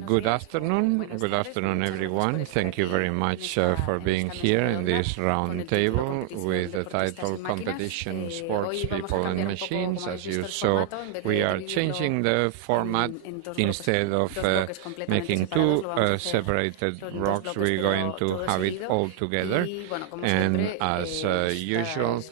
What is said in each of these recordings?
Good afternoon, everyone. Thank you very much for being here in this round table with the title Competition, Sports, People and Machines. As you saw, we are changing the format. Instead of making two separated blocks, we're going to have it all together. And as usual,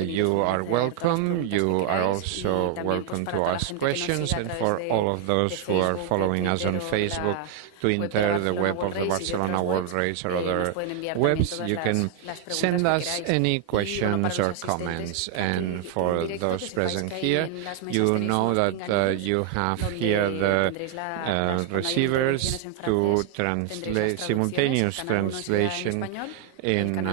you are welcome. You are also welcome to ask questions. And for all of those who are following us on Facebook, to enter the web of the Barcelona World Race or other webs, you can send us any questions or comments. And for those present here, you know that you have here the receivers to translate, simultaneous translation in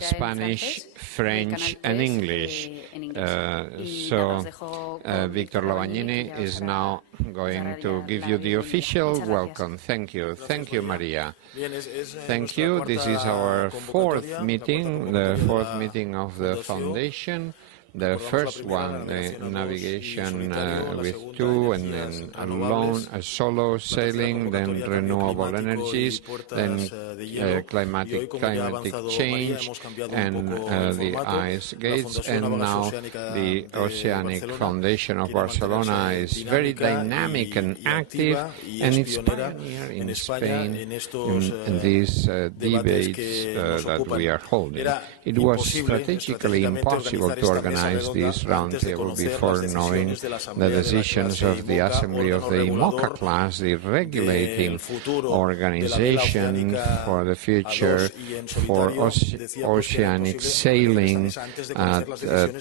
Spanish, French and English. So Víctor Lavagnini is now going to give you the official welcome. Thank you. Thank you, Maria. Thank you. This is our fourth meeting, the fourth meeting of the foundation. The first one, the navigation with two, and then alone, solo sailing, then renewable energies, then climatic change, and the ice gates, and now the Oceanic Foundation of Barcelona is very dynamic and active, and it's pioneer in Spain in these debates that we are holding. It was strategically impossible to organize this roundtable before knowing the decisions of the Assembly of the IMOCA class, the regulating organization for the future for oceanic sailing at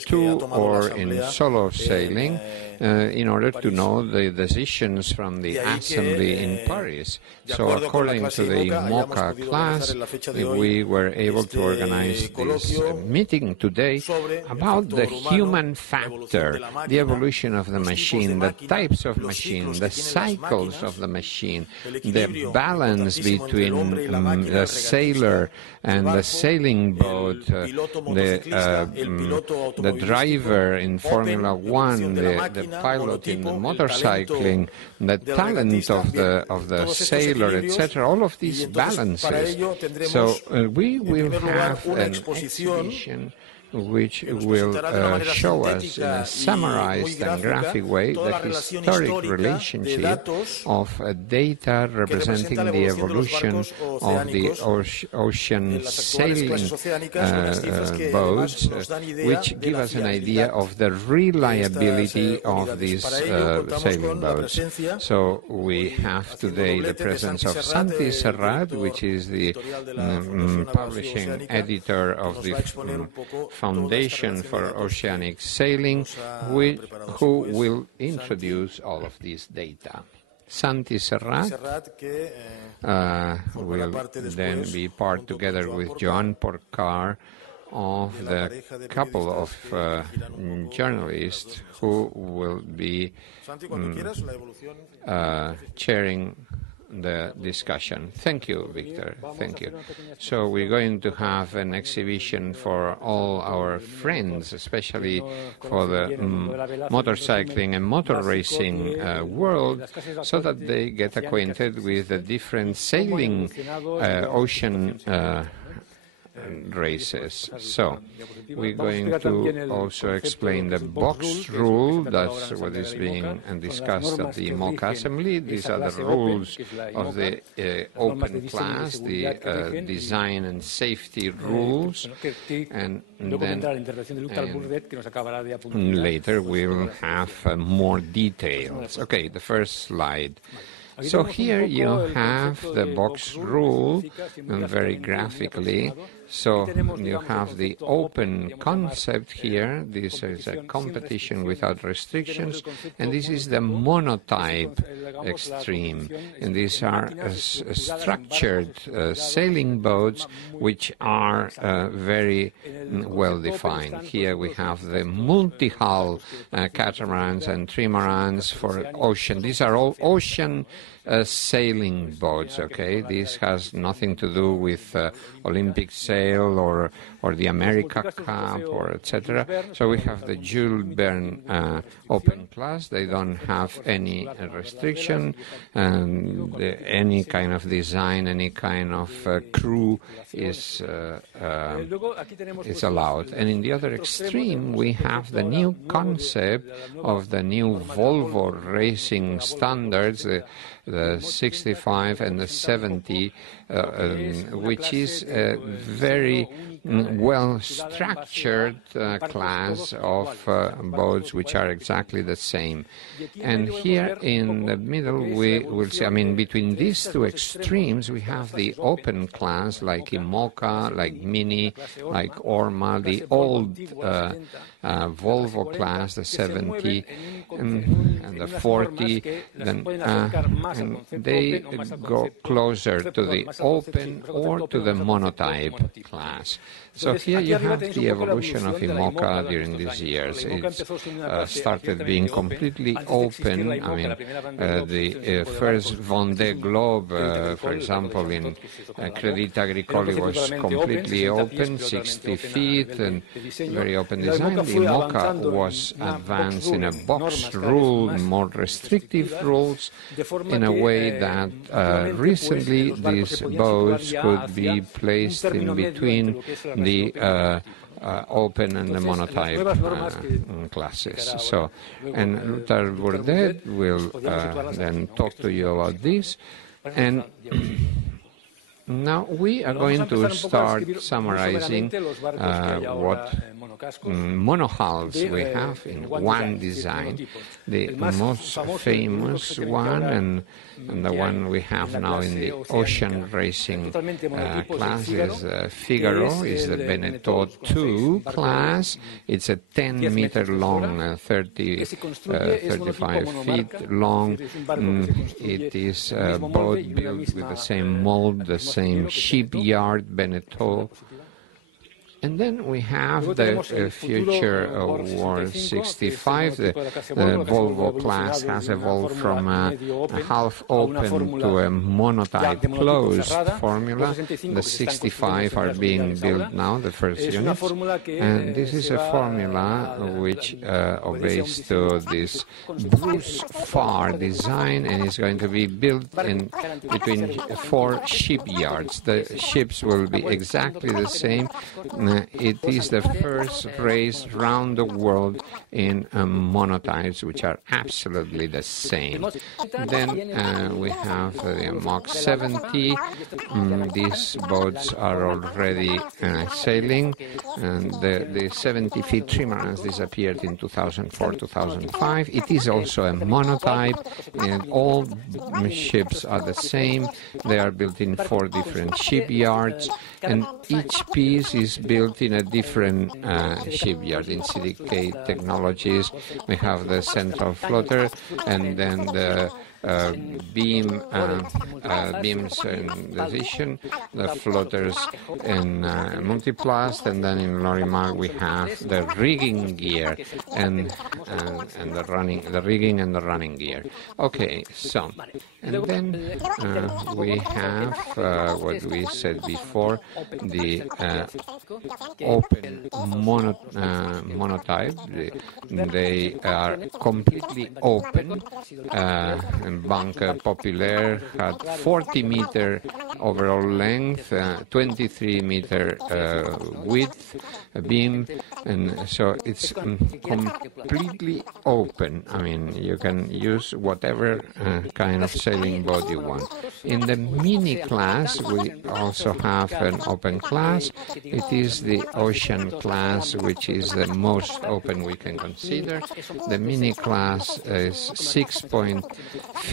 two or in solo sailing, in order to know the decisions from the Assembly in Paris. So according to the IMOCA class, we were able to organize this meeting today about the human factor, the evolution of the machine, the types of machine, the cycles of the machine, the balance between the sailor and the sailing boat, the driver in Formula One, the pilot in the motorcycling, the talent of the sailor, etc. All of these balances. So we will have an exhibition which will show us in a summarized and graphic way the historic relationship of data representing the evolution of the ocean sailing boats, which give us an idea of the reliability of these sailing boats. So we have today the presence of Santi Serrat, which is the publishing editor of the Foundation for Oceanic Sailing, who will introduce all of this data. Santi Serrat will then be part, together with Joan Porcar, of the couple of journalists who will be chairing the discussion. Thank you, Víctor. Thank you. So we're going to have an exhibition for all our friends, especially for the motorcycling and motor racing world, so that they get acquainted with the different sailing ocean races. So we're going to also explain the box rule. That's what is being discussed at the IMOCA Assembly. These are the rules of the open class, the design and safety rules, and then later we'll have more details. Okay, the first slide. So here you have the box rule, very graphically. So you have the open concept here. This is a competition without restrictions, and this is the monotype extreme. And these are structured sailing boats which are very well defined. Here we have the multi-hull catamarans and trimarans for ocean. These are all ocean sailing boats, okay? This has nothing to do with Olympic sail or or the America Cup, or etc. So we have the Jules Verne open class. They don't have any restriction, and any kind of design, any kind of crew is allowed. And in the other extreme, we have the new concept of the new Volvo racing standards, the 65 and the 70, which is a very well-structured class of boats which are exactly the same. And here in the middle we will see, I mean, between these two extremes we have the open class like IMOCA, like Mini, like Orma, the old Volvo class, the 70 and the 40, then, and they go closer to the open or to the monotype class. So here you have the evolution of IMOCA during these years. It started being completely open. I mean, the first Vendée Globe, for example, in Crédit Agricole was completely open, 60 feet, and very open design. The IMOCA was advanced in a box rule, more restrictive rules, in a way that recently these boats could be placed in between the open and the monotype classes. So, and Luther Bourdet will then talk to you about this. And now we are going to start summarizing what monohulls we have in one design. The most famous one and the one we have now in the ocean racing class is Figaro, is the Beneteau 2 class. It's a 10-meter long, 35 feet long. It is a boat built with the same mold, the same shipyard, Beneteau. And then we have the future War 65. The Volvo class has evolved from a half open to a monotype closed formula. The 65 are being built now, the first units. And this is a formula which obeys to this Bruce Farr design and is going to be built in between 4 shipyards. The ships will be exactly the same. It is the first race round the world in monotypes, which are absolutely the same. Then we have the Mach 70. These boats are already sailing. And the 70-feet trimarans disappeared in 2004-2005. It is also a monotype, and all ships are the same. They are built in 4 different shipyards, and each piece is built in a different shipyard. In CDK Technologies, we have the central floater, and then the beams in decision, the floaters in multiplast, and then in Lorimer we have the rigging gear and the rigging and the running gear. Okay, so and then we have what we said before, the open monotype. They are completely open. Banque Populaire had 40-meter overall length, 23-meter width beam, and so it's completely open. I mean, you can use whatever kind of sailing boat you want. In the mini class, we also have an open class. It is the ocean class, which is the most open we can consider. The mini class is 6.50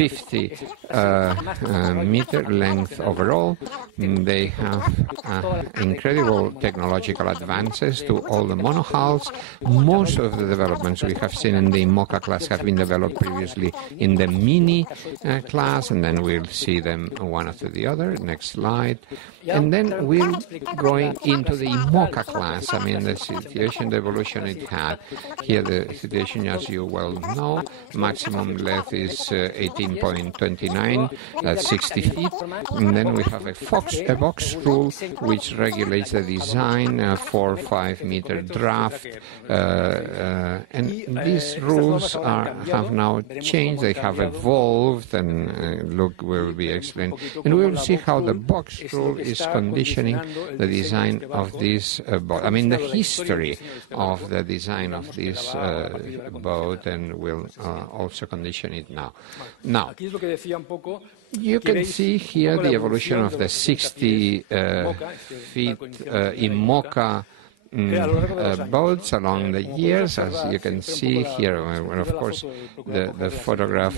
meter length overall. They have incredible technological advances to all the monohulls. Most of the developments we have seen in the IMOCA class have been developed previously in the mini class, and then we'll see them one after the other. Next slide. And then we're going into the IMOCA class. I mean, the situation, the evolution it had. Here the situation, as you well know, maximum length is 18 17.29, that's 60 feet. And then we have a box rule, which regulates the design, 4 or 5 meter draft. And these rules have now changed, they have evolved, and Luke will be explained. And we will see how the box rule is conditioning the design of this boat. I mean, the history of the design of this boat, and will also condition it now. Now, you can see here the evolution of the 60 feet IMOCA boats along the years, as you can see here. Of course, the photograph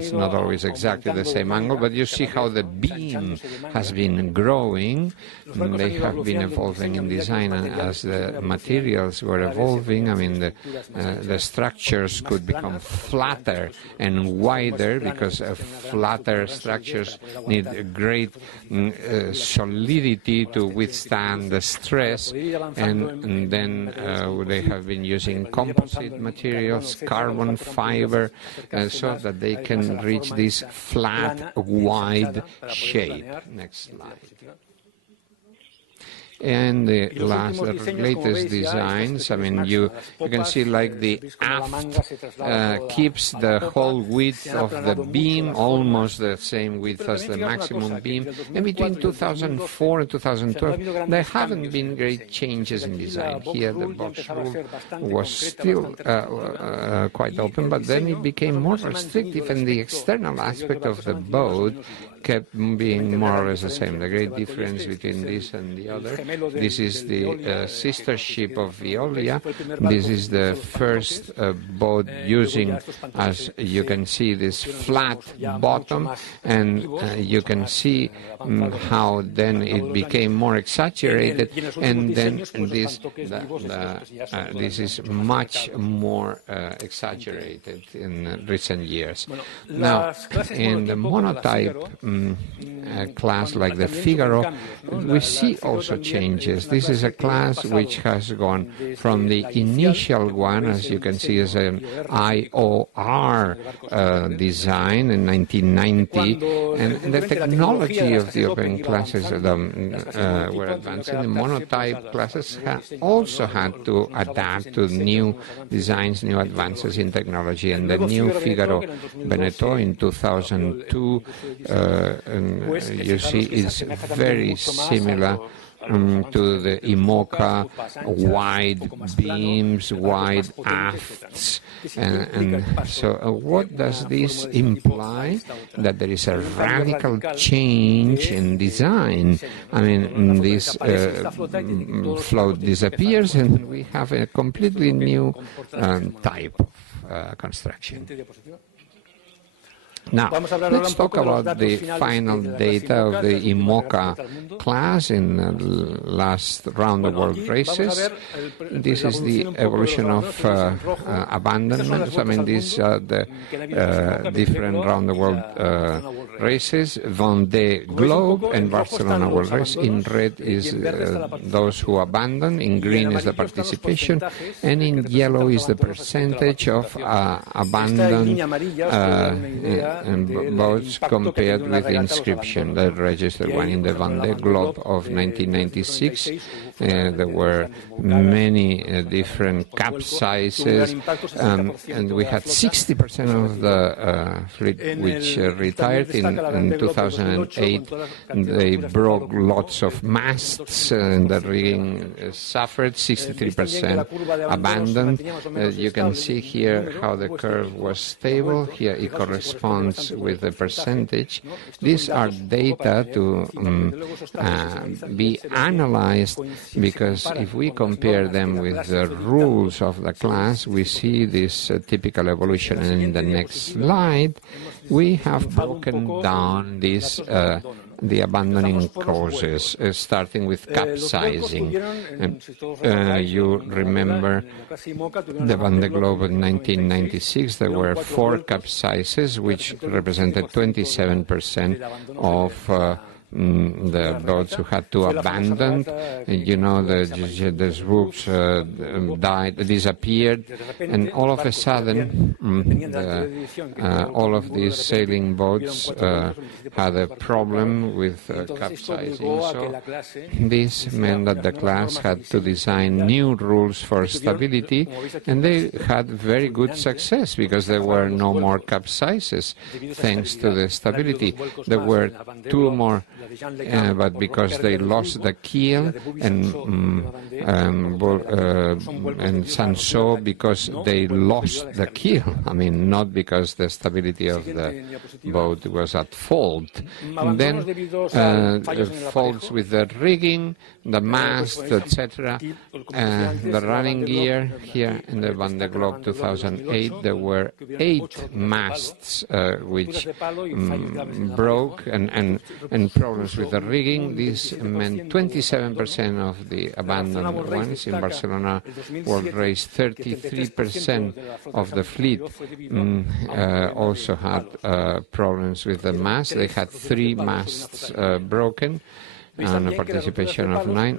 is not always exactly the same angle, but you see how the beam has been growing. They have been evolving in design, and as the materials were evolving, I mean, the structures could become flatter and wider, because flatter structures need great solidity to withstand the stress. And then they have been using composite materials, carbon fiber, so that they can reach this flat, wide shape. Next slide. And the latest designs, I mean, you can see like the aft keeps the whole width of the beam, almost the same width as the maximum beam. And between 2004 and 2012, there haven't been great changes in design. Here the box rule was still quite open, but then it became more restrictive, and the external aspect of the boat kept being more or less the same. The great difference between this and the other, this is the sister ship of Veolia. This is the first boat using, as you can see, this flat bottom, and you can see how then it became more exaggerated, and then this is much more exaggerated in recent years. Now, in the monotype class like the Figaro, we see also changes. This is a class which has gone from the initial one, as you can see, as an IOR design in 1990, and the technology of the open classes were advancing. The monotype classes also had to adapt to new designs, new advances in technology, and the new Figaro Veneto in 2002 you see is very similar to the IMOCA, wide beams, wide afts. And so what does this imply? That there is a radical change in design. I mean, this float disappears, and we have a completely new type of construction. Now, let's talk about the final data of the IMOCA class in the last round of world races. This is the evolution of abandonments. I mean, these are the different round the world races, Vendée Globe and Barcelona World Race. In red is those who abandon, in green is the participation, and in yellow is the percentage of abandoned boats compared with the inscription, the registered one. In the Vendée Globe of 1996, there were many different capsizes, and we had 60% of the fleet which retired. In 2008, they broke lots of masts, and the rigging suffered. 63% abandoned. You can see here how the curve was stable. Here it corresponds with the percentage. These are data to be analyzed, because if we compare them with the rules of the class, we see this typical evolution. And in the next slide, we have broken down this the abandoning causes, starting with capsizing. You remember the Vendée Globe in 1996, there were 4 capsizes, which represented 27% of the boats who had to abandon. You know, the swoops disappeared, and all of a sudden, all of these sailing boats had a problem with capsizing. So this meant that the class had to design new rules for stability, and they had very good success because there were no more capsizes thanks to the stability. There were 2 more, but because they lost the keel, and Sanso because they lost the keel. I mean, not because the stability of the boat was at fault. And then faults with the rigging, the mast, etc. The running gear. Here in the Vendée Globe 2008, there were 8 masts which broke, and problems with the rigging. This meant 27% of the abandoned ones. In Barcelona World Race, 33% of the fleet also had problems with the mast. They had 3 masts broken, and a participation of 9.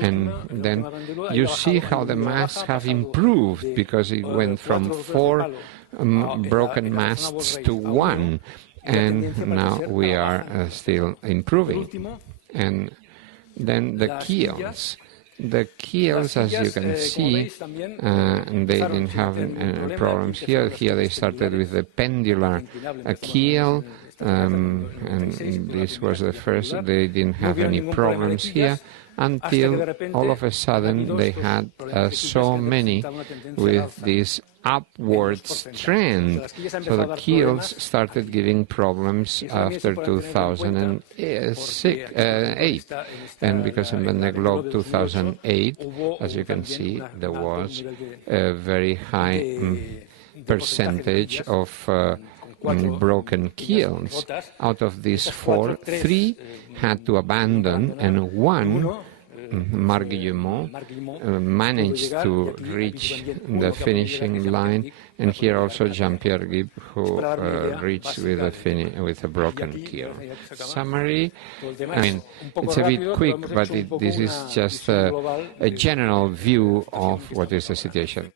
And then you see how the masts have improved, because it went from 4 broken masts to 1, and now we are still improving. And then the keels. The keels, as you can see, they didn't have problems here. Here they started with the pendular keel, and this was the first. They didn't have any problems here until all of a sudden they had so many with this upwards trend. So the keels started giving problems after 2008. And because in Vendée Globe 2008, as you can see, there was a very high percentage of broken keels. Out of these 4, 3 had to abandon, and 1, Guillermo, managed to reach the finishing line, and here also Jean-Pierre Gibb, who reached with a broken keel. Summary, I mean, it's a bit quick, but this is just a general view of what is the situation.